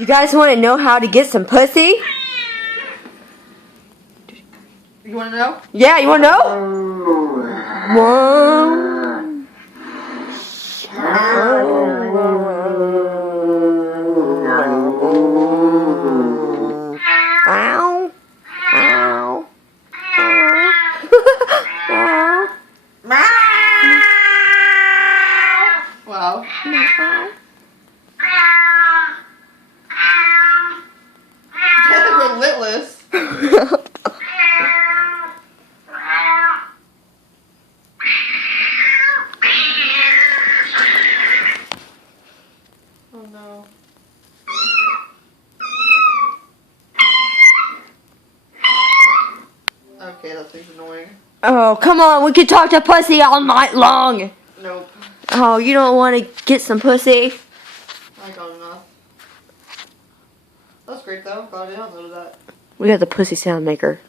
You guys want to know how to get some pussy? You want to know? Yeah, you want to know? One. Ow. Ow. Ow. Wow. Relentless. Oh no. Okay, that thing's annoying. Oh, come on. We could talk to pussy all night long. Nope. Oh, you don't want to get some pussy? I got enough. That's great though. Glad I downloaded that. We got the pussy sound maker.